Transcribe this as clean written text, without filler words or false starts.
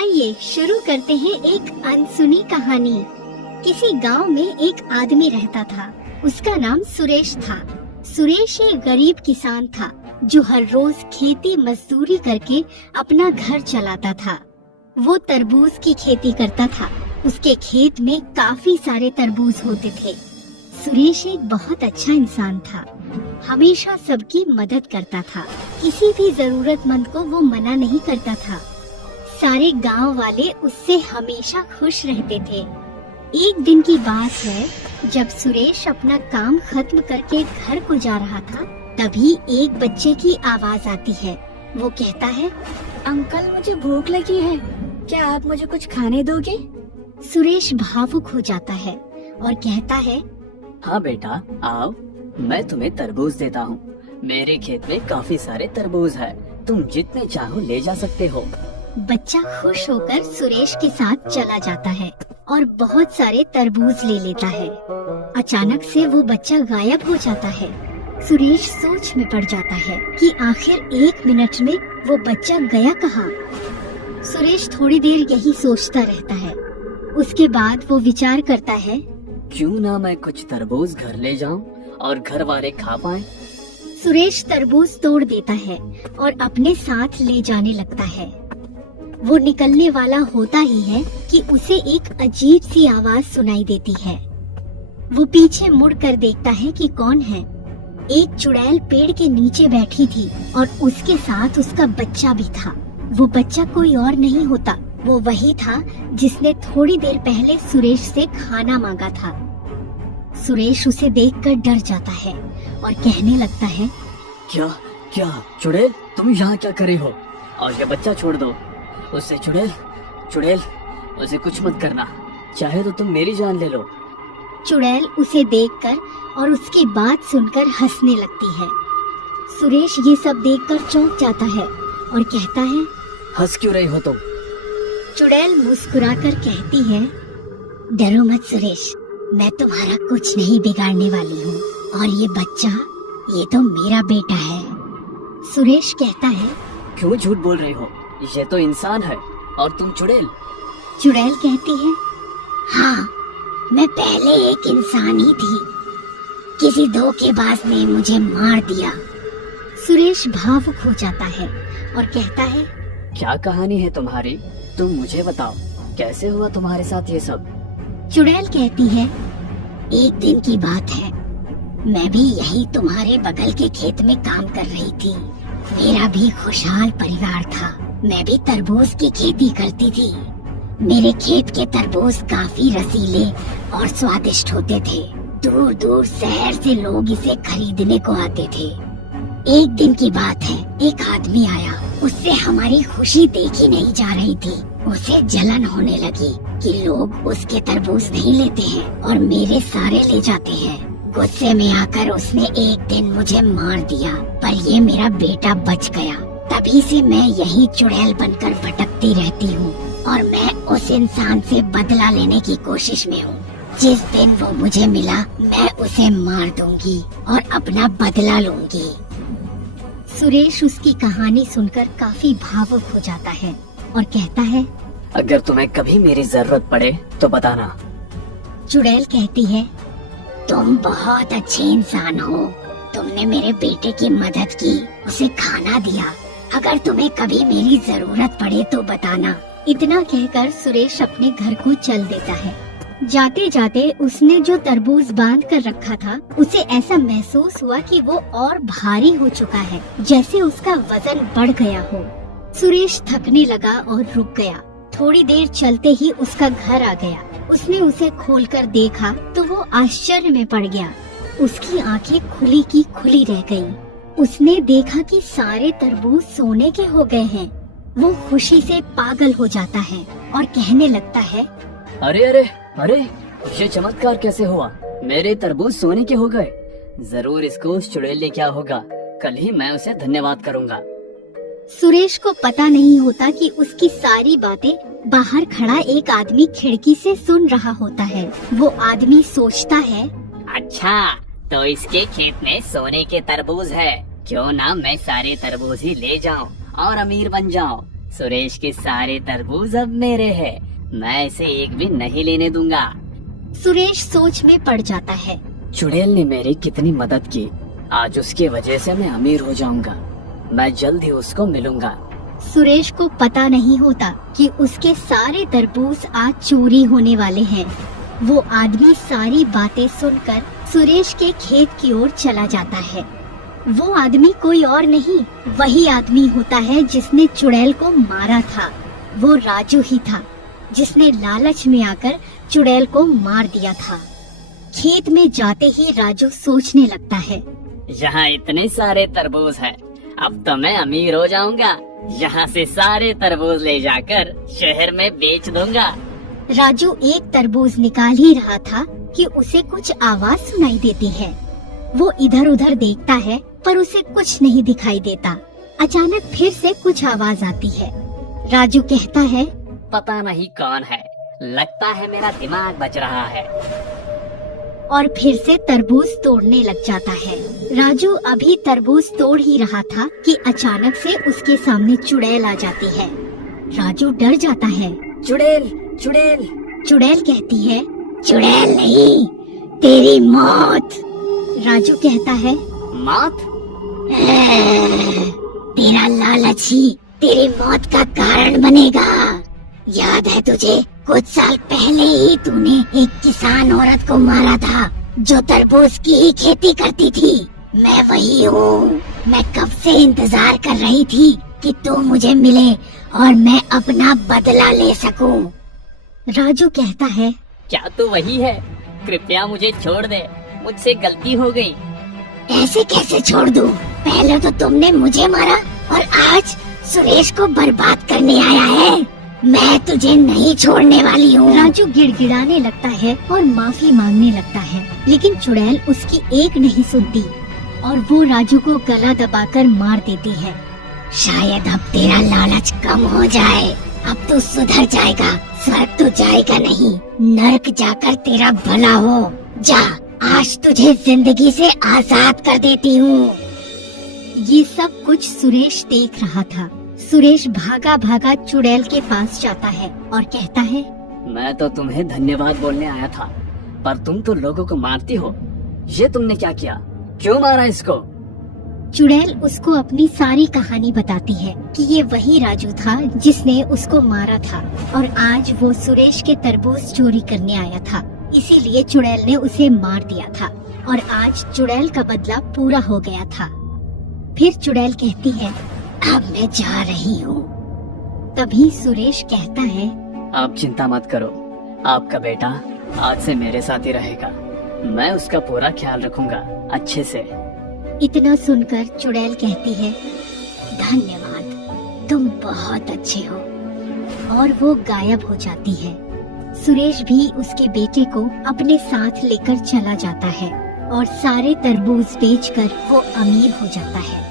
आइए शुरू करते हैं एक अनसुनी कहानी। किसी गांव में एक आदमी रहता था। उसका नाम सुरेश था। सुरेश एक गरीब किसान था जो हर रोज खेती मजदूरी करके अपना घर चलाता था। वो तरबूज की खेती करता था। उसके खेत में काफी सारे तरबूज होते थे। सुरेश एक बहुत अच्छा इंसान था। हमेशा सबकी मदद करता था। किसी भी जरूरतमंद को वो मना नहीं करता था। सारे गांव वाले उससे हमेशा खुश रहते थे। एक दिन की बात है, जब सुरेश अपना काम खत्म करके घर को जा रहा था, तभी एक बच्चे की आवाज आती है। वो कहता है, अंकल मुझे भूख लगी है, क्या आप मुझे कुछ खाने दोगे? सुरेश भावुक हो जाता है और कहता है, हाँ बेटा आओ, मैं तुम्हें तरबूज देता हूँ। मेरे खेत में काफी सारे तरबूज है, तुम जितने चाहो ले जा सकते हो। बच्चा खुश होकर सुरेश के साथ चला जाता है और बहुत सारे तरबूज ले लेता है। अचानक से वो बच्चा गायब हो जाता है। सुरेश सोच में पड़ जाता है कि आखिर 1 मिनट में वो बच्चा गया कहाँ। सुरेश थोड़ी देर यही सोचता रहता है। उसके बाद वो विचार करता है, क्यों ना मैं कुछ तरबूज घर ले जाऊं और घर वाले खा पाएं। सुरेश तरबूज तोड़ देता है और अपने साथ ले जाने लगता है। वो निकलने वाला होता ही है कि उसे एक अजीब सी आवाज सुनाई देती है। वो पीछे मुड़ कर देखता है कि कौन है। एक चुड़ैल पेड़ के नीचे बैठी थी और उसके साथ उसका बच्चा भी था। वो बच्चा कोई और नहीं होता, वो वही था जिसने थोड़ी देर पहले सुरेश से खाना मांगा था। सुरेश उसे देखकर डर जाता है और कहने लगता है, क्या क्या चुड़ैल, तुम यहाँ क्या करे हो? और ये बच्चा छोड़ दो उसे। चुड़ैल चुड़ैल, उसे कुछ मत करना, चाहे तो तुम मेरी जान ले लो। चुड़ैल उसे देखकर और उसकी बात सुनकर हंसने लगती है। सुरेश ये सब देखकर चौंक जाता है और कहता है, हंस क्यों रही हो तुम? चुड़ैल मुस्कुराकर कहती है, डरो मत सुरेश, मैं तुम्हारा कुछ नहीं बिगाड़ने वाली हूँ। और ये बच्चा, ये तो मेरा बेटा है। सुरेश कहता है, क्यों झूठ बोल रही हो? ये तो इंसान है और तुम चुड़ैल। चुड़ैल कहती है, हाँ, मैं पहले एक इंसान ही थी, किसी धोखेबाज ने मुझे मार दिया। सुरेश भावुक हो जाता है और कहता है, क्या कहानी है तुम्हारी? तुम मुझे बताओ, कैसे हुआ तुम्हारे साथ ये सब? चुड़ैल कहती है, एक दिन की बात है, मैं भी यही तुम्हारे बगल के खेत में काम कर रही थी। मेरा भी खुशहाल परिवार था। मैं भी तरबूज की खेती करती थी। मेरे खेत के तरबूज काफी रसीले और स्वादिष्ट होते थे। दूर दूर शहर से लोग इसे खरीदने को आते थे। एक दिन की बात है, एक आदमी आया, उससे हमारी खुशी देखी नहीं जा रही थी। उसे जलन होने लगी कि लोग उसके तरबूज नहीं लेते हैं और मेरे सारे ले जाते हैं। गुस्से में आकर उसने एक दिन मुझे मार दिया, पर ये मेरा बेटा बच गया। तभी से मैं यही चुड़ैल बनकर भटकती रहती हूँ और मैं उस इंसान से बदला लेने की कोशिश में हूँ। जिस दिन वो मुझे मिला, मैं उसे मार दूंगी और अपना बदला लूंगी। सुरेश उसकी कहानी सुनकर काफी भावुक हो जाता है और कहता है, अगर तुम्हें कभी मेरी जरूरत पड़े तो बताना। चुड़ैल कहती है, तुम बहुत अच्छे इंसान हो। तुमने मेरे बेटे की मदद की, उसे खाना दिया। अगर तुम्हें कभी मेरी जरूरत पड़े तो बताना। इतना कहकर सुरेश अपने घर को चल देता है। जाते जाते उसने जो तरबूज बांध कर रखा था, उसे ऐसा महसूस हुआ कि वो और भारी हो चुका है, जैसे उसका वजन बढ़ गया हो। सुरेश थकने लगा और रुक गया। थोड़ी देर चलते ही उसका घर आ गया। उसने उसे खोलकर देखा तो वो आश्चर्य में पड़ गया। उसकी आंखें खुली की खुली रह गईं। उसने देखा कि सारे तरबूज सोने के हो गए हैं। वो खुशी से पागल हो जाता है और कहने लगता है, अरे अरे अरे, ये चमत्कार कैसे हुआ? मेरे तरबूज सोने के हो गए। जरूर इसको उस चुड़ैल ने क्या होगा, कल ही मैं उसे धन्यवाद करूँगा। सुरेश को पता नहीं होता कि उसकी सारी बातें बाहर खड़ा एक आदमी खिड़की से सुन रहा होता है। वो आदमी सोचता है, अच्छा, तो इसके खेत में सोने के तरबूज है, क्यों ना मैं सारे तरबूज ही ले जाऊं और अमीर बन जाऊं। सुरेश के सारे तरबूज अब मेरे हैं। मैं इसे एक भी नहीं लेने दूंगा। सुरेश सोच में पड़ जाता है। चुड़ैल ने मेरी कितनी मदद की, आज उसकी वजह से मैं अमीर हो जाऊंगा। मैं जल्द ही उसको मिलूंगा। सुरेश को पता नहीं होता कि उसके सारे तरबूज आज चोरी होने वाले हैं। वो आदमी सारी बातें सुनकर सुरेश के खेत की ओर चला जाता है। वो आदमी कोई और नहीं, वही आदमी होता है जिसने चुड़ैल को मारा था। वो राजू ही था जिसने लालच में आकर चुड़ैल को मार दिया था। खेत में जाते ही राजू सोचने लगता है, यहाँ इतने सारे तरबूज हैं, अब तो मैं अमीर हो जाऊंगा। यहाँ से सारे तरबूज ले जाकर शहर में बेच दूंगा। राजू एक तरबूज निकाल ही रहा था कि उसे कुछ आवाज सुनाई देती है। वो इधर उधर देखता है पर उसे कुछ नहीं दिखाई देता। अचानक फिर से कुछ आवाज आती है। राजू कहता है, पता नहीं कौन है, लगता है मेरा दिमाग बच रहा है। और फिर से तरबूज तोड़ने लग जाता है। राजू अभी तरबूज तोड़ ही रहा था कि अचानक से उसके सामने चुड़ैल आ जाती है। राजू डर जाता है। चुड़ैल, चुड़ैल। चुड़ैल कहती है, चुड़ैल नहीं, तेरी मौत। राजू कहता है, मौत? तेरा लालच ही तेरी मौत का कारण बनेगा। याद है तुझे, कुछ साल पहले ही तूने एक किसान औरत को मारा था जो तरबूज की ही खेती करती थी। मैं वही हूँ। मैं कब से इंतजार कर रही थी कि तू मुझे मिले और मैं अपना बदला ले सकूं। राजू कहता है, क्या तू वही है? कृपया मुझे छोड़ दे, मुझसे गलती हो गई। ऐसे कैसे छोड़ दूं? पहले तो तुमने मुझे मारा और आज सुरेश को बर्बाद करने आया है। मैं तुझे नहीं छोड़ने वाली हूँ। राजू गिड़गिड़ाने लगता है और माफी मांगने लगता है, लेकिन चुड़ैल उसकी एक नहीं सुनती और वो राजू को गला दबाकर मार देती है। शायद अब तेरा लालच कम हो जाए, अब तू सुधर जाएगा। स्वर्ग तो जाएगा नहीं, नरक जाकर तेरा भला हो। जा, आज तुझे जिंदगी से आजाद कर देती हूँ। ये सब कुछ सुरेश देख रहा था। सुरेश भागा भागा चुड़ैल के पास जाता है और कहता है, मैं तो तुम्हें धन्यवाद बोलने आया था, पर तुम तो लोगों को मारती हो। ये तुमने क्या किया? क्यों मारा इसको? चुड़ैल उसको अपनी सारी कहानी बताती है कि ये वही राजू था जिसने उसको मारा था और आज वो सुरेश के तरबूज चोरी करने आया था, इसीलिए चुड़ैल ने उसे मार दिया था और आज चुड़ैल का बदला पूरा हो गया था। फिर चुड़ैल कहती है, अब मैं जा रही हूँ। तभी सुरेश कहता है, आप चिंता मत करो, आपका बेटा आज से मेरे साथ ही रहेगा। मैं उसका पूरा ख्याल रखूंगा अच्छे से। इतना सुनकर चुड़ैल कहती है, धन्यवाद, तुम बहुत अच्छे हो। और वो गायब हो जाती है। सुरेश भी उसके बेटे को अपने साथ लेकर चला जाता है और सारे तरबूज बेचकर वो अमीर हो जाता है।